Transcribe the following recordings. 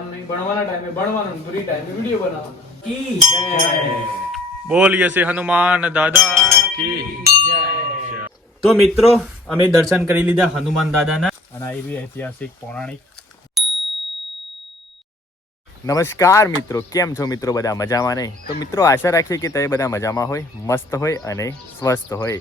ભણવાનું નહીં, ભણવાના ટાઈમે ભણવાનું, ફ્રી ટાઈમે વિડીયો બનાવવાનો. કી જય. બોલીએ શ્રી હનુમાન દાદા કી જય. તો મિત્રો અમે દર્શન કરી લીધા હનુમાન દાદાના અને આ એવી ઐતિહાસિક પૌરાણિક. નમસ્કાર મિત્રો, કેમ છો મિત્રો? બધા મજામાં નહીં? તો મિત્રો આશા રાખીએ કે તમે બધા મજામાં હોય, મસ્ત હોય અને સ્વસ્થ હોય.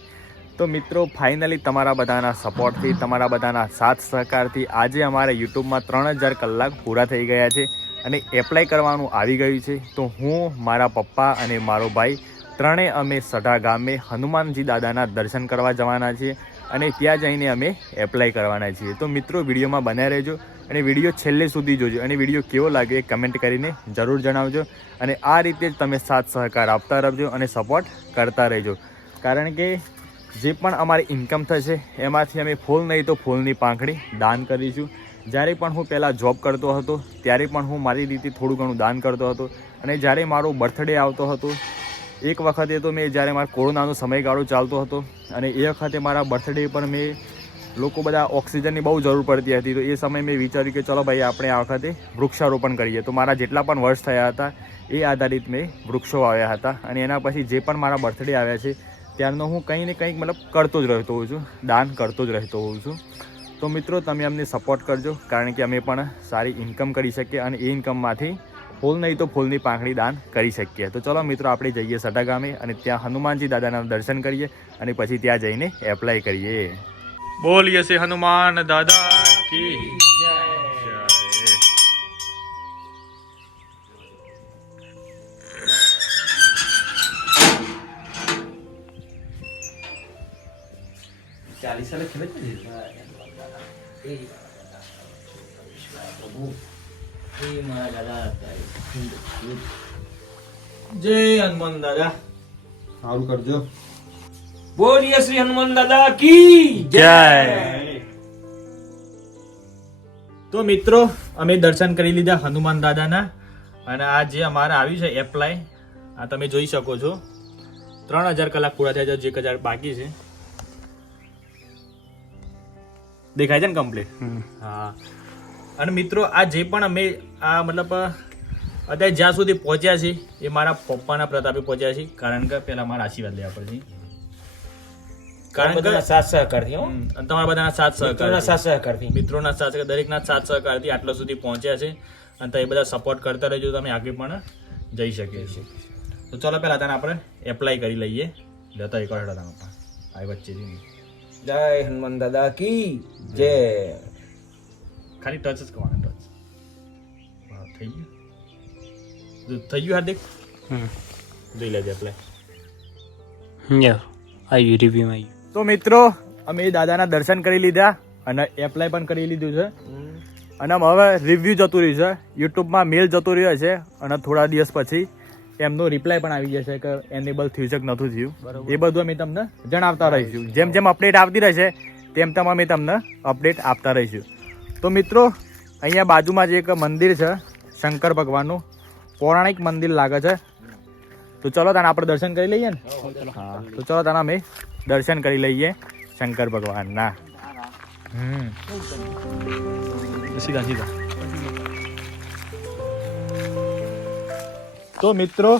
તો મિત્રો ફાઇનલી તમારા બધાના સપોર્ટથી, તમારા બધાના સાથ સહકારથી આજે અમારે યુટ્યુબમાં 3000 કલાક પૂરા થઈ ગયા છે અને એપ્લાય કરવાનું આવી ગયું છે. તો હું, મારા પપ્પા અને મારો ભાઈ ત્રણેય અમે સઢા ગામે હનુમાનજી દાદાના દર્શન કરવા જવાના છીએ અને ત્યાં જઈને અમે એપ્લાય કરવાના છીએ. તો મિત્રો વિડીયોમાં બન્યા રહેજો અને વિડીયો છેલ્લે સુધી જોજો અને વિડીયો કેવો લાગે એ કમેન્ટ કરીને જરૂર જણાવજો. અને આ રીતે જ તમે સાથ સહકાર આપતા રહેજો અને સપોર્ટ કરતા રહેજો, કારણ કે જે પણ અમારી ઇન્કમ થશે એમાંથી અમે ફૂલ નહીં તો ફૂલની પાંખડી દાન કરીશું. જ્યારે પણ હું પહેલાં જોબ કરતો હતો ત્યારે પણ હું મારી રીતે થોડું ઘણું દાન કરતો હતો અને જ્યારે મારો બર્થડે આવતો હતો, એક વખતે તો મેં જ્યારે મારો કોરોનાનો સમયગાળો ચાલતો હતો અને એ વખતે મારા બર્થડે પર મેં લોકો બધા ઓક્સિજનની બહુ જરૂર પડતી હતી. તો એ સમયે મેં વિચાર્યું કે ચલો ભાઈ આપણે આ વખતે વૃક્ષારોપણ કરીએ. તો મારા જેટલા પણ વર્ષ થયા હતા એ આધારિત મેં વૃક્ષો વાવ્યા હતા અને એના પછી જે પણ મારા બર્થડે આવ્યા છે ત્યારનો હું કંઈ ને કંઈક મતલબ કરતો જ રહેતો હોઉં છું, દાન કરતો જ રહેતો હોઉં છું. તો મિત્રો તમે અમને સપોર્ટ કરજો, કારણ કે અમે પણ સારી ઇન્કમ કરી શકીએ અને એ ઇન્કમમાંથી ફૂલ નહીં તો ફૂલની પાંખડી દાન કરી શકીએ. તો ચલો મિત્રો આપણે જઈએ સટા ગામે અને ત્યાં હનુમાનજી દાદાના દર્શન કરીએ અને પછી ત્યાં જઈને એપ્લાય કરીએ. બોલીએ શ્રી હનુમાન દાદા કી જય. જય હનુમાન દાદા. સારું કરજો. બોલીએ શ્રી હનુમાન દાદા કી જય. તો મિત્રો અમે દર્શન કરી લીધા હનુમાન દાદાના અને આ જે અમારે આવ્યું છે એપ્લાય, આ તમે જોઈ શકો છો 3000 કલાક પૂરા થયા છે, 1000 બાકી છે. દેખાય છે ને કમ્પ્લીટ? હા. અને મિત્રો આ જે પણ અમે આ મતલબ અત્યારે જ્યાં સુધી પહોંચ્યા છે એ મારા પપ્પાના પ્રતાપે પહોંચ્યા છે, કારણ કે પહેલા મારા આશીર્વાદ લેવા પડશે, કારણ કે સાથ સહકારથી હો, તમારા બધાના સાથ મિત્રોના સાથ સહકાર, સહકારથી, મિત્રોના સાથ સહકાર, દરેકના સાથ સહકારથી આટલા સુધી પહોંચ્યા છે અને તમે બધા સપોર્ટ કરતા રહેજો, તમે આગળ પણ જઈ શકીએ છીએ. તો ચલો પહેલા તને આપણે એપ્લાય કરી લઈએ. જતા એક વાર આ વચ્ચેથી જય હનુમાન દાદા કી જય. ખાલી ટચ જ કરવાના, ટચ. હા થઈ ગયું, થઈ ગયું હાર્દિક. જોઈ લેજે એપ્લાય. તો મિત્રો અમે દાદાના દર્શન કરી લીધા અને એપ્લાય પણ કરી લીધું છે અને હવે રિવ્યુ જતું રહ્યું છે, યુટ્યુબમાં મેલ જતું રહ્યો છે અને થોડા દિવસ પછી એમનો રિપ્લાય પણ આવી જશે કે એનેબલ થયું છે કે નહોતું થયું. એ બધું અમે તમને જણાવતા રહીશું. જેમ જેમ અપડેટ આવતી રહેશે તેમ તેમ અમે તમને અપડેટ આપતા રહીશું. તો મિત્રો અહીંયા બાજુમાં જ એક મંદિર છે શંકર ભગવાનનું, પૌરાણિક મંદિર લાગે છે. તો ચલો તને આપણે દર્શન કરી લઈએ ને. હા તો ચલો તને અમે દર્શન કરી લઈએ શંકર ભગવાનના. સીધા સીધા. તો મિત્રો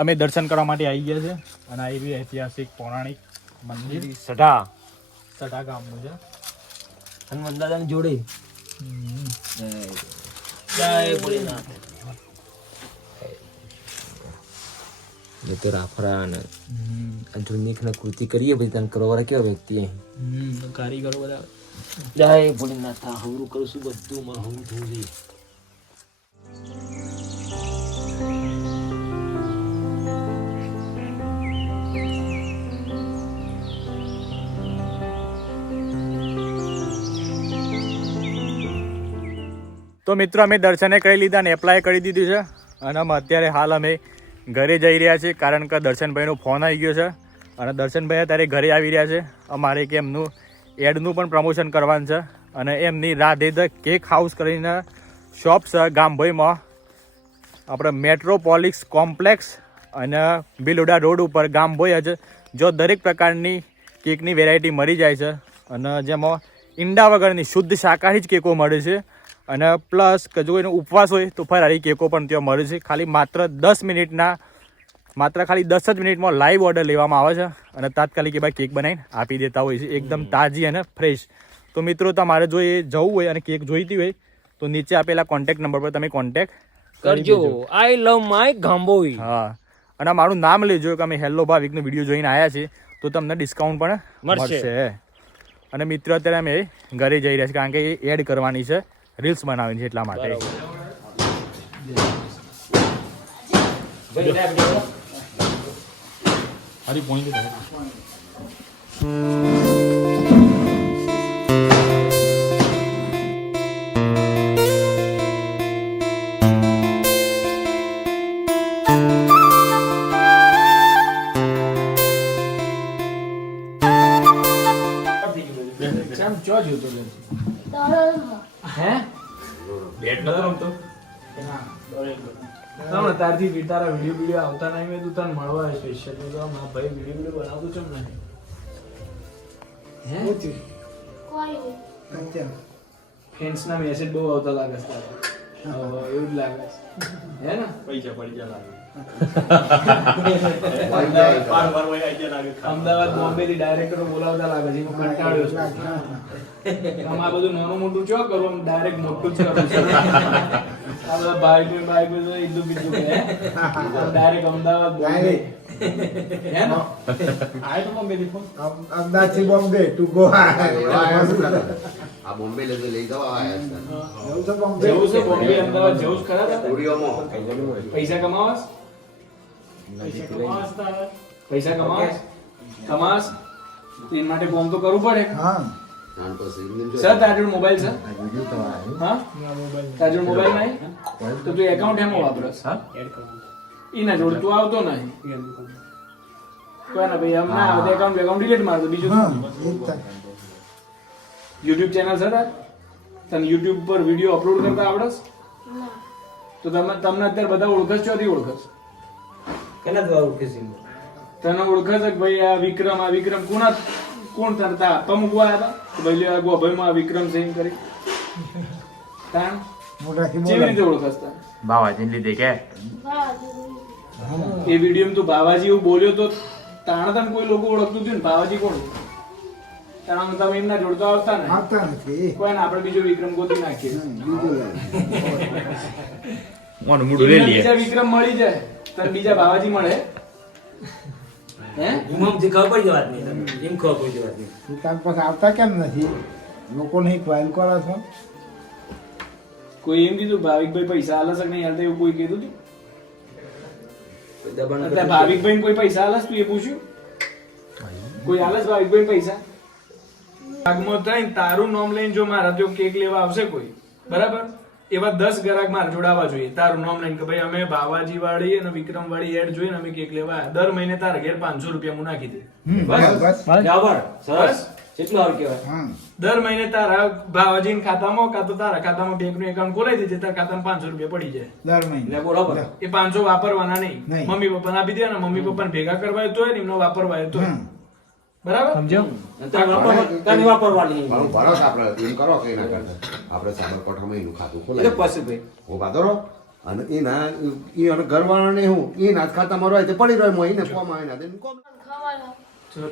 અમે દર્શન કરવા માટે આવી ગયા છે અને આ એવી ઐતિહાસિક પૌરાણિક મંદિર સઢા ગામનું છે. હનુમાન દાદાની જોડે જય ભોલેનાથ. ये तो राफरा ने जूनी ने कृति करिए भाई तन करवारा केवा व्यक्ति કારીગરો બધા. જય ભોલેનાથ. હવરું કરું છું બધું મારું હવરું થવું જોઈએ. તો મિત્રો અમે દર્શને કરી લીધા અને એપ્લાય કરી દીધું છે અને અત્યારે હાલ અમે ઘરે જઈ રહ્યા છીએ, કારણ કે દર્શનભાઈનો ફોન આવી ગયો છે અને દર્શનભાઈ અત્યારે ઘરે આવી રહ્યા છે. અમારે કે એમનું એડનું પણ પ્રમોશન કરવાનું છે અને એમની રાધે ધ કેક હાઉસ કરીને શોપ છે ગામભાઈમાં, આપણે મેટ્રોપોલિસ કોમ્પ્લેક્સ અને બિલોડા રોડ ઉપર ગામભાઈ જ, જો દરેક પ્રકારની કેકની વેરાયટી મળી જાય છે અને જેમાં ઈંડા વગરની શુદ્ધ શાકાહારી જ કેકો મળે છે અને પ્લસ કે જો એનો ઉપવાસ હોય તો ફરાળી કેકો પણ ત્યાં મળે છે. ખાલી માત્ર 10 મિનિટના ખાલી 10 જ મિનિટમાં લાઈવ ઓર્ડર લેવામાં આવે છે અને તાત્કાલિક એ ભાઈ કેક બનાવીને આપી દેતા હોય છે એકદમ તાજી અને ફ્રેશ. તો મિત્રો તમારે જો એ જવું હોય અને કેક જોઈતી હોય તો નીચે આપેલા કોન્ટેક્ટ નંબર પર તમે કોન્ટેક્ટ કરજો. આઈ લવ માય ગાંબોઈ. હા, અને મારું નામ લેજો કે અમે હેલો ભાવિકનો વિડીયો જોઈને આવ્યા છે તો તમને ડિસ્કાઉન્ટ પણ મળશે. અને મિત્રો અત્યારે અમે ઘરે જઈ રહ્યા છીએ કારણ કે એ એડ કરવાની છે, રીલ્સ બનાવવાની છે એટલા માટે. તારથી તારા વિડીયો આવતા નહીં, મેં તું તને મળવા સ્પેશિયલ તો મારા ભાઈ વિડીયો બનાવતું છે ને ફ્રેન્ડ્સ ના મેસેજ બહુ આવતા લાગે છે તારા. એવું જ લાગે છે હે ને? પૈસા પડી ગયા લાગે. અમદાવાદ બોમ્બે થી ડાયરેક્ટરો બોલાવતા લાગે છે. હું કંટાળ્યો છું. આ બધું નાનું મોટું ચો કરું, ડાયરેક્ટ મોટું જ કરું છું. આ બધા બાઈક તો ઈદું બીજું કે ડાયરેક્ટ અમદાવાદ બોમ્બે હે ને? આય તો બોમ્બે થી ફોન અમદાવાદ થી બોમ્બે ટુ ગો. આ બોમ્બે લઈ જવા આવ્યા છે. જેવું છે બોમ્બે અમદાવાદ જેવું જ ખરા હતા. સ્ટુડિયોમાં પૈસા કમાવાસ કમાસ તો એના માટે ફોન તો કરવું પડે. હા નાન તો સિંગલ જો સર તારા જોડે મોબાઈલ છે? હા તારા જોડે મોબાઈલ નહીં તો તું એકાઉન્ટ એમાં વાપરસ? હા એના જોડે તું આવતો નહીં કોઈ ના ભાઈ. આમ ના આવે એકાઉન્ટ ડિલીટ માર દો. બીજું હા શું? એ જ થાય. યુટ્યુબ ચેનલ છે તાર? તને યુટ્યુબ પર વિડીયો અપલોડ કરતા આવડસ? તો તમને અત્યારે બધા ઓળખસ ચોથી ઓળખસ? કેના દ્વારા ઓળખે છે? તને ઓળખે છે કે ભાઈ આ વિક્રમ કોણ તને તા આપવા મૂકવા આવ્યા હતા? તો ભાઈ આ ગોભાઈમાં આ વિક્રમ છે એમ કરી તાણ મોટાથી કેવી રીતે ઓળખસ તને? બાવાજી લીધે કે એ વિડીયો તું ભાવાજી એવું બોલ્યો તો તાણ તને કોઈ લોકો ઓળખતું હતું ને ભાવાજી કોણ? તાણ તમે એમના જોડતો આવતા ને આવતા નથી. કોઈ ને આપણે બીજો વિક્રમ ગોતી નાખીએ. મોઢું લઈ એમના લઈએ. બીજા વિક્રમ મળી જાય તને બીજા ભાવાજી મળે હે? ઉમમથી ખબર પડી જવાત નહીં. એમ ખબર પડી જવાત નહીં. તું તાર પાસે આવતા કેમ નથી? લોકોને ક્વાઇલ કરો છો. કોઈ એમ કીધું ભાવિકભાઈ પૈસા આલસ કે નહીં હાલતા એવું કોઈ કીધું હતું? કોઈ દબાણ એટલે ભાવિકભાઈ કોઈ પૈસા આલસ તું એ પૂછ્યું? કોઈ આલસ ભાવિકભાઈ પૈસા? ભાગમાં થઈને તારું નામ લઈને જો મારા જો કેક લેવા આવશે કોઈ બરાબર, એવા 10 ગ્રાહક મારે જોડાવા જોઈએ. તારું નામ લઈને કે ભાઈ અમે ભાવાજી વાળી અને વિક્રમ વાળી એડ જોઈને અમે કેક લેવા આવ્યા. દર મહિને તારા ઘેર 500 રૂપિયા હું નાખી દે. બસ બરાબર. સરસ. કેટલું સારું કહેવાય. હા દર મહિને તારા ભાવાજી ખાતામાં કાં તો તારા ખાતામાં બેંકનું એકાઉન્ટ ખોલાઈ દેજે. તારા ખાતામાં 500 રૂપિયા પડી જાય. દર મહિને એટલે બરોબર. એ 500 વાપરવાના નહીં, નહીં. મમ્મી પપ્પાને આપી દેવાના. મમ્મી પપ્પાને ભેગા કરવા હોય તોય ને એમનો વાપરવા હોય તોય. હમ. બરાબર સમજો? તને વાપરવાની નહીં. મારું ભરોસ આપણે એમ કરો કે ના કરતા આપણે સાબરકોઠામાં એનું ખાતું એટલે ખોલાય પછી ભાઈ ઓ બાદરો અને એના એ ઘરવાળાને હું એના જ ખાતામાં રહે તે પડી રહ્યો એને ફોર્મ આવે ના દે કોમ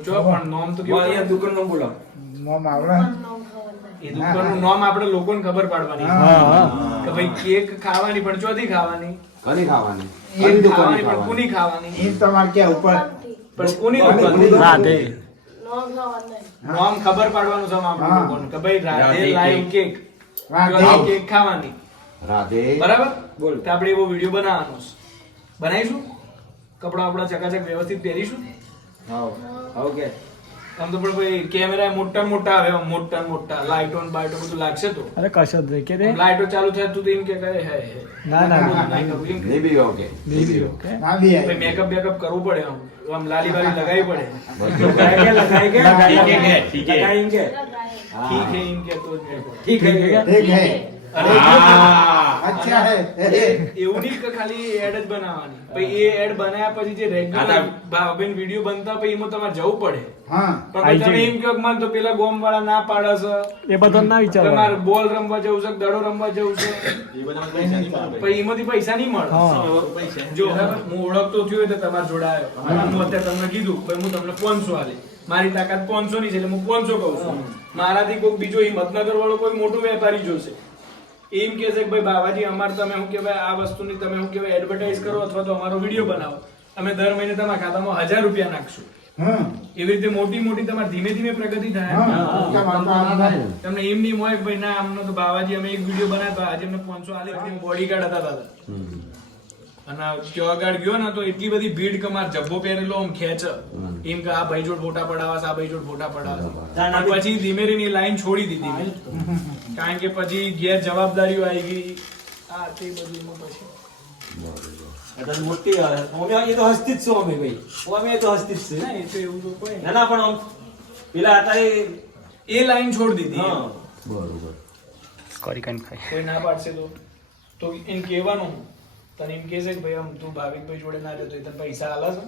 જો પણ નામ તો કેવું અહીંયા દુકાનનું બોલાવો. મોમ આવડે. એ દુકાનનું નામ આપણે લોકોને ખબર પાડવાની કે ભાઈ કેક ખાવાની પણ ચોથી ખાવાની, કની ખાવાની કેક ખાવાની પણ કોની ખાવાની, એ તમારે ક્યાં ઉપર પણ કોની દુકાન રાધે નામ ખબર પાડવાનું છે આપણે હા. લોકોને કે ભાઈ રાધે લાઈવ કેક રાધે. ચોથી કેક ખાવાની. રાધે બરાબર બોલ. તો આપણે એવો વિડીયો બનાવવાનો છે. બનાવીશું, કપડા આપણા ચકાચક વ્યવસ્થિત પહેરીશું. ઓકે. આમ તો પણ ભાઈ કેમેરા મોટા મોટા આવે, મોટા મોટા લાઈટો ને બાઈટો બધું લાગશે તો અરે કશો જ નહીં કે રે. લાઈટો ચાલુ થાય તું તો એમ કે કરે હે ના, ના, ના. નહીં બી ઓકે ના બી ભાઈ મેકઅપ બેકઅપ કરવું પડે, આમ લાલી વાલી લગાવી પડે. લગાઈ કે? ઠીક હે, ઠીક હે. લગાઈ કે? ઠીક હે એમ કે તો જ મેળ પડે. ઠીક હે. ઠીક હે. अच्छा है એવું નહીં કે ખાલી એડ જ બનાવવાની, પછી એ એડ બનાવ્યા પછી જે રેગ્યુલર ભાવેન વિડીયો બનતા પછી એમાં તમારે જવું પડે. हाँ પણ પછી તમે એમ કહો કે મારે તો પેલા ગોમ વાળા ના પાડે છે, એ બધા ના વિચાર તમારે બોલ રમવા જવું છે, દડો રમવા જવું છે, પછી એમાંથી પૈસા નહીં મળે. જો હું ઓળખતો થયો એટલે તમારે જોડે આવ્યો. હું અત્યારે તમને કીધું ભાઈ હું તમને 500 આલે, મારી તાકાત 500 ની છે એટલે હું 500 કહું છું. મારાથી કોઈ બીજો હિંમતનગર વાળો કોઈ મોટો વેપારી જોશે, એમ કે છે કે ભાઈ બાવાજી અમારે તમે શું કહેવાય આ વસ્તુની તમે શું કહેવાય એડવર્ટાઇઝ કરો અથવા તો અમારો વિડીયો બનાવો, અમે દર મહિને તમારા ખાતામાં 1000 રૂપિયા નાખશું. हाँ એવી રીતે મોટી મોટી તમારે ધીમે ધીમે પ્રગતિ થાય. क्या बात आता है તમને એમ નહીં હોય કે ભાઈ ના અમને તો બાવાજી અમે એક વિડીયો બનાવ્યો આજે અમને 500 આલી, બોડીગાર્ડ હતા દાદા, અને ત્યાં આગળ ગયો ને તો એટલી બધી ભીડ કે માર જબ્બો પહેરેલો આમ ખેંચ, એમ કે આ ભાઈ જોડ ફોટા પડાવવા, આ ભાઈ જોડ ફોટા પડાવવા. પણ પછી ધીમે ધીમે લાઈન છોડી દીધી મેં, કારણ કે પછી ઘેર જવાબદારીઓ આવી ગઈ આ તે બધું પછી મોટી એ તો હસ્તી જ છું અમે ભાઈ, અમે તો હસ્તી જ ના, એ તો એવું તો કોઈ નહીં. ના ના, પણ આમ પેલા હતા એ લાઈન છોડી દીધી. બરોબર. કોઈ ના પાડશે તો એમ કહેવાનું, તને એમ કહેશે કે ભાઈ આમ તું ભાવિકભાઈ જોડે ના રહેતો તને પૈસા આલે છે,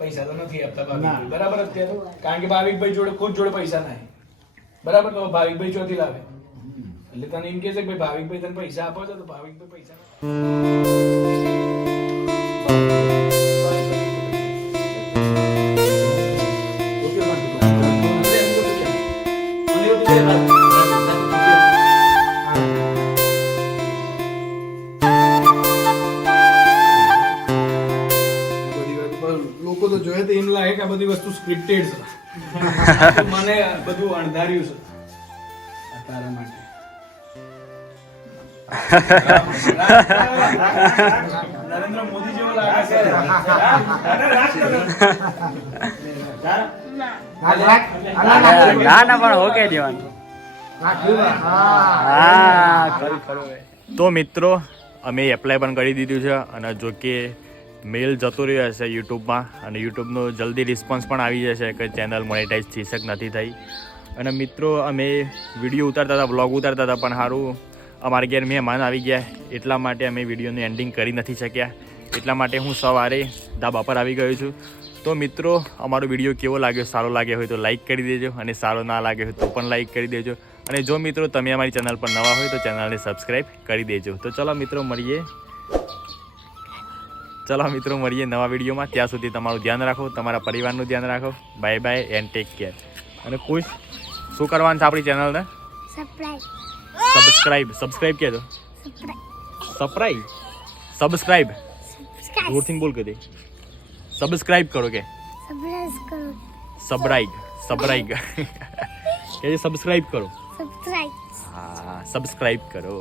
પૈસા તો નથી આપતા ભાવિકભાઈ, બરાબર અત્યારે, કારણ કે ભાવિકભાઈ જોડે ખુદ જોડે પૈસા ના બરાબર, તો ભાવિકભાઈ ચોથી લાવે એટલે તને એમ કહેશે કે ભાઈ ભાવિકભાઈ તને પૈસા આપો છો તો ભાવિકભાઈ પૈસા ના લોકો તો જોયે તો એમ લાગે કે આ બધી વસ્તુ સ્ક્રિપ્ટેડ છે. મને બધું અણધાર્યું છે તારા માટે. નરેન્દ્ર મોદી જેવો લાગે છે. ના ના પણ હોકે દેવાનું. હા ખરું ખરું. તો મિત્રો અમે એપ્લાય પણ કરી દીધું છે, અને જો કે મેલ જતો રહ્યો હશે યુટ્યુબમાં, અને યુટ્યુબનો જલ્દી રિસ્પોન્સ પણ આવી જશે કે ચેનલ મોનેટાઈઝ થઈ શક નથી થઈ. અને મિત્રો અમે વિડીયો ઉતારતા હતા, બ્લોગ ઉતારતા હતા, પણ સારું અમારે ઘેર મહેમાન આવી ગયા એટલા માટે અમે વિડીયોનું એન્ડિંગ કરી નથી શક્યા. એટલા માટે હું સવારે ધાબા પર આવી ગયો છું. તો મિત્રો અમારો વિડીયો કેવો લાગ્યો, સારો લાગ્યો હોય તો લાઈક કરી દેજો, અને સારો ના લાગ્યો હોય તો પણ લાઈક કરી દેજો. અને જો મિત્રો તમે અમારી ચેનલ પર નવા હોય તો ચેનલને સબસ્ક્રાઈબ કરી દેજો. તો ચલો મિત્રો મળીએ નવા વિડીયોમાં. ત્યાં સુધી તમારું ધ્યાન રાખો, તમારા પરિવારનું ધ્યાન રાખો. Bye bye and take care. અને ખુશ શું કરવાનું છે આપણી ચેનલને? સબસ્ક્રાઈબ કે દો. સબસ્ક્રાઈબ જોરથી બોલ કે દે. સબસ્ક્રાઈબ કરો કે સબરાઈગ કે સબસ્ક્રાઈબ કરો. હા સબસ્ક્રાઈબ કરો.